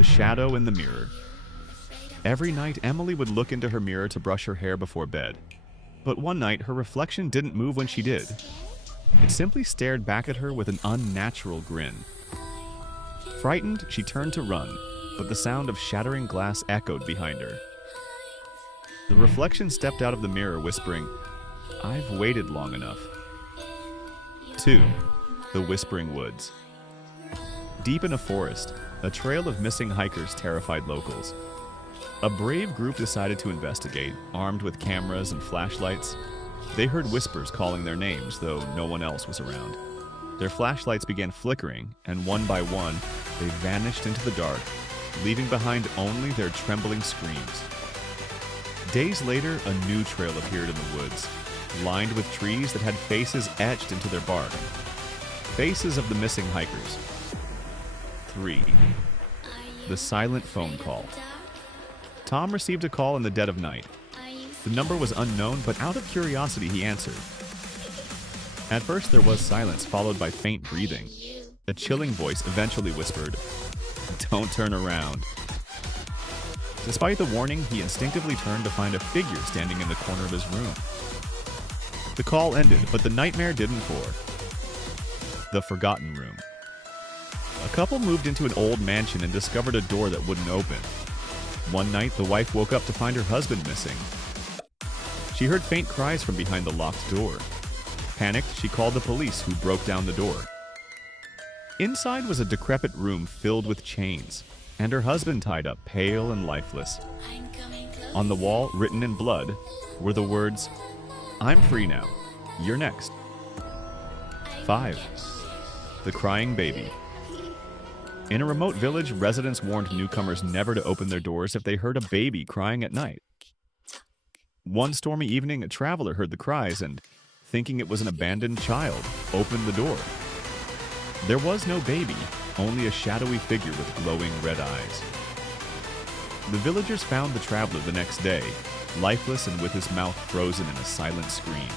The shadow in the mirror. Every night, Emily would look into her mirror to brush her hair before bed. But one night, her reflection didn't move when she did. It simply stared back at her with an unnatural grin. Frightened, she turned to run, but the sound of shattering glass echoed behind her. The reflection stepped out of the mirror, whispering, "I've waited long enough." 2. The Whispering Woods. Deep in a forest, a trail of missing hikers terrified locals. A brave group decided to investigate, armed with cameras and flashlights. They heard whispers calling their names, though no one else was around. Their flashlights began flickering, and one by one, they vanished into the dark, leaving behind only their trembling screams. Days later, a new trail appeared in the woods, lined with trees that had faces etched into their bark. Faces of the missing hikers. 3. The Silent Phone Call. Tom received a call in the dead of night. The number was unknown, but out of curiosity, he answered. At first, there was silence, followed by faint breathing. A chilling voice eventually whispered, "Don't turn around." Despite the warning, he instinctively turned to find a figure standing in the corner of his room. The call ended, but the nightmare didn't pour. The Forgotten Room. A couple moved into an old mansion and discovered a door that wouldn't open. One night, the wife woke up to find her husband missing. She heard faint cries from behind the locked door. Panicked, she called the police, who broke down the door. Inside was a decrepit room filled with chains, and her husband tied up, pale and lifeless. On the wall, written in blood, were the words, "I'm free now. You're next." 5. The Crying Baby. In a remote village, residents warned newcomers never to open their doors if they heard a baby crying at night. One stormy evening, a traveler heard the cries and, thinking it was an abandoned child, opened the door. There was no baby, only a shadowy figure with glowing red eyes. The villagers found the traveler the next day, lifeless and with his mouth frozen in a silent scream.